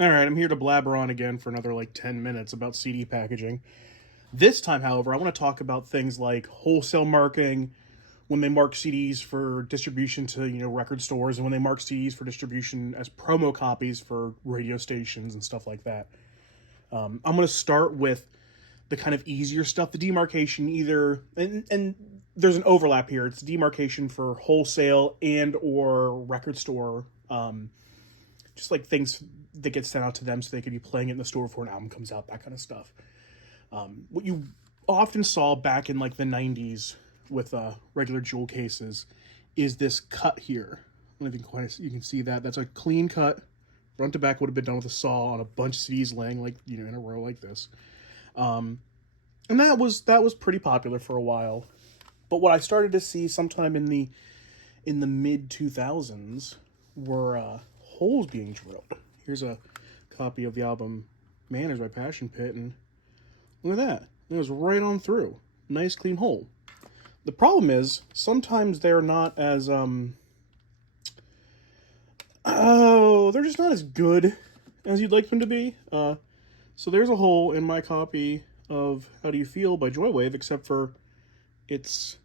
Alright, I'm here to blabber on again for another like 10 minutes about CD packaging. This time, however, I want to talk about things like wholesale marking, when they mark CDs for distribution to, record stores, and when they mark CDs for distribution as promo copies for radio stations and stuff like that. I'm going to start with the kind of easier stuff, the demarcation either, and there's an overlap here. It's demarcation for wholesale and or record store, just like things that get sent out to them so they could be playing it in the store before an album comes out, that kind of stuff. What you often saw back in like the 90s with regular jewel cases is this cut here. I don't think you can see that. That's a clean cut. Front to back would have been done with a saw on a bunch of CDs laying like, in a row like this. And that was pretty popular for a while. But what I started to see sometime in the mid 2000s were holes being drilled. Here's a copy of the album Manners by Passion Pit, and look at that. It was right on through. Nice clean hole. The problem is, sometimes they're not as, they're just not as good as you'd like them to be. So there's a hole in my copy of How Do You Feel by Joywave, except for it's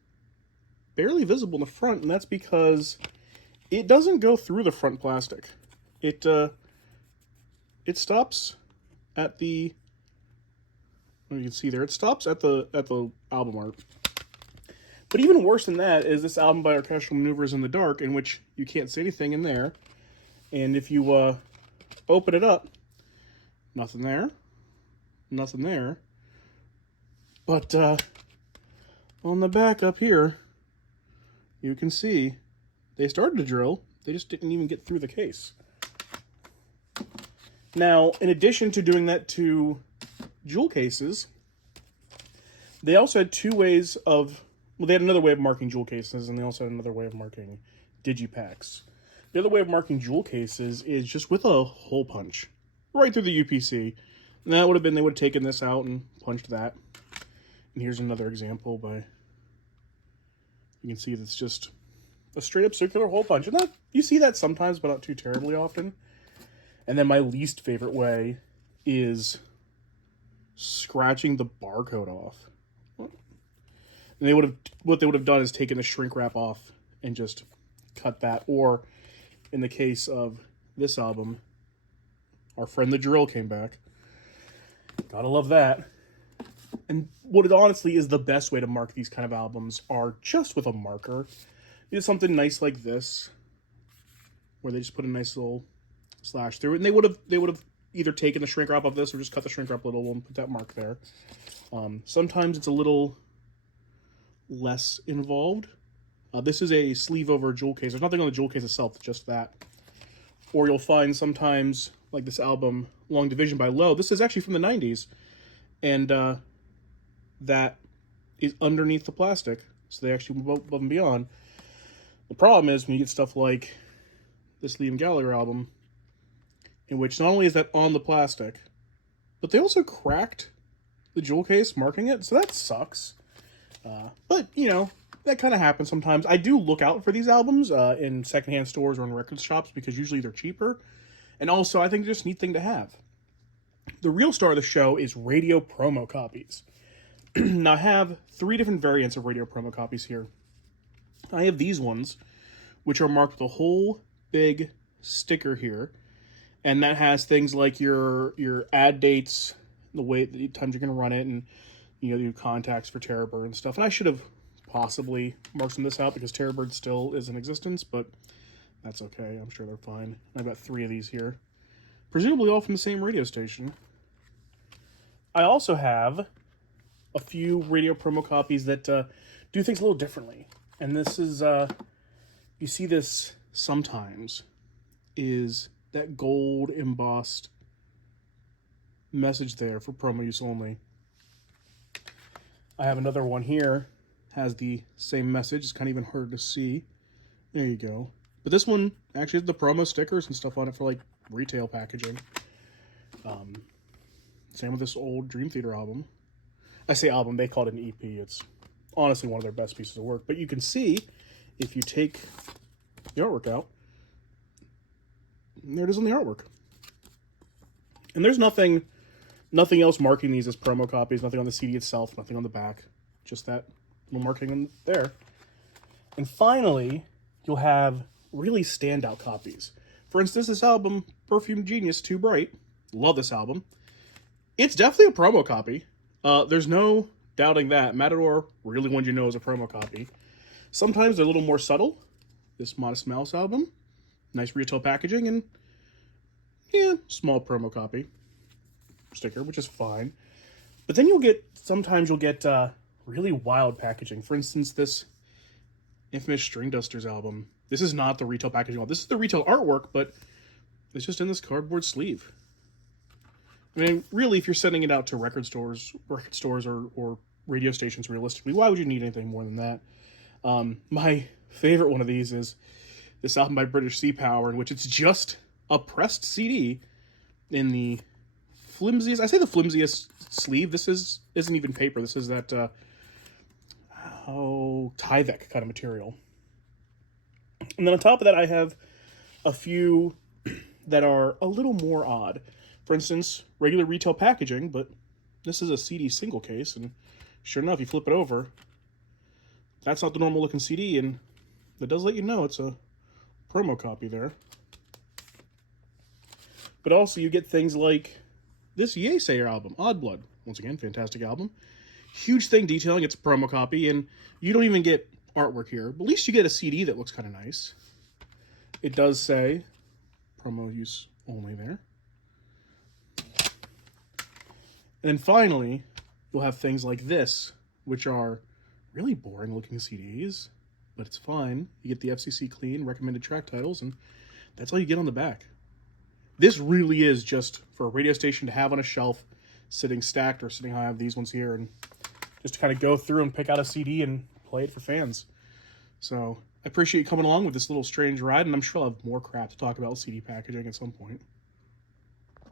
barely visible in the front, and that's because it doesn't go through the front plastic. It stops at the, you can see there, it stops at the album art. But even worse than that is this album by Orchestral Maneuvers in the Dark, in which you can't see anything in there. And if you open it up, nothing there. Nothing there. But on the back up here, you can see they started to drill. They just didn't even get through the case. Now, in addition to doing that to jewel cases, they also had two ways of... Well, they had another way of marking jewel cases, and they also had another way of marking digipacks. The other way of marking jewel cases is just with a hole punch, right through the UPC. And that would have been, they would have taken this out and punched that. And here's another example by, you can see that's just a straight up circular hole punch. And that, you see that sometimes, but not too terribly often. And then my least favorite way is scratching the barcode off. And what they would have done is taken the shrink wrap off and just cut that. Or in the case of this album, our friend the drill came back. Gotta love that. And what it honestly is the best way to mark these kind of albums are just with a marker. It's something nice like this, where they just put a nice little slash through it. And they would have either taken the shrink wrap off this or just cut the shrink wrap a little and put that mark there. Sometimes it's a little less involved. This is a sleeve over jewel case. There's nothing on the jewel case itself, just that. Or you'll find sometimes, like this album, Long Division by Low. This is actually from the 90s. And that is underneath the plastic. So they actually went above and beyond. The problem is when you get stuff like this Liam Gallagher album, in which not only is that on the plastic, but they also cracked the jewel case marking it. So that sucks. But, that kind of happens sometimes. I do look out for these albums in secondhand stores or in record shops because usually they're cheaper. And also, I think they're just a neat thing to have. The real star of the show is radio promo copies. Now, I have 3 different variants of radio promo copies here. I have these ones, which are marked with a whole big sticker here. And that has things like your ad dates, the times you're going to run it, and your contacts for Terrorbird and stuff. And I should have possibly marked some of this out because Terrorbird still is in existence, but that's okay. I'm sure they're fine. I've got 3 of these here, presumably all from the same radio station. I also have a few radio promo copies that do things a little differently. And this is, you see this sometimes, is that gold embossed message there for promo use only. I have another one here, has the same message. It's kind of even hard to see. There you go. But this one actually has the promo stickers and stuff on it for like retail packaging. Same with this old Dream Theater album. I say album, they call it an EP. It's honestly one of their best pieces of work. But you can see, if you take the artwork out, there it is on the artwork. And there's nothing else marking these as promo copies, nothing on the CD itself, nothing on the back, just that little marking in there. And finally, you'll have really standout copies. For instance, this album, Perfume Genius, Too Bright. Love this album. It's definitely a promo copy. There's no doubting that. Matador really wanted you to know is a promo copy. Sometimes they're a little more subtle. This Modest Mouse album, nice retail packaging, and yeah, small promo copy sticker, which is fine. But then sometimes you'll get really wild packaging. For instance, this infamous String Dusters album. This is not the retail packaging. This is the retail artwork, but it's just in this cardboard sleeve. I mean, really, if you're sending it out to record stores or radio stations, realistically, why would you need anything more than that? My favorite one of these is this album by British Sea Power, in which it's just a pressed CD in the flimsiest, I say the flimsiest sleeve. This isn't even paper. This is that, Tyvek kind of material. And then on top of that, I have a few that are a little more odd. For instance, regular retail packaging, but this is a CD single case, and sure enough, you flip it over, that's not the normal looking CD, and that does let you know it's a promo copy there. But also you get things like this Yeasayer album, Odd Blood. Once again, fantastic album. Huge thing detailing it's a promo copy, and you don't even get artwork here, but at least you get a CD that looks kind of nice. It does say promo use only there. And then finally, you'll have things like this, which are really boring looking CDs, but it's fine. You get the FCC clean, recommended track titles, and that's all you get on the back. This really is just for a radio station to have on a shelf, sitting stacked or sitting high. I have these ones here, and just to kind of go through and pick out a CD and play it for fans. So I appreciate you coming along with this little strange ride, and I'm sure I'll have more crap to talk about with CD packaging at some point.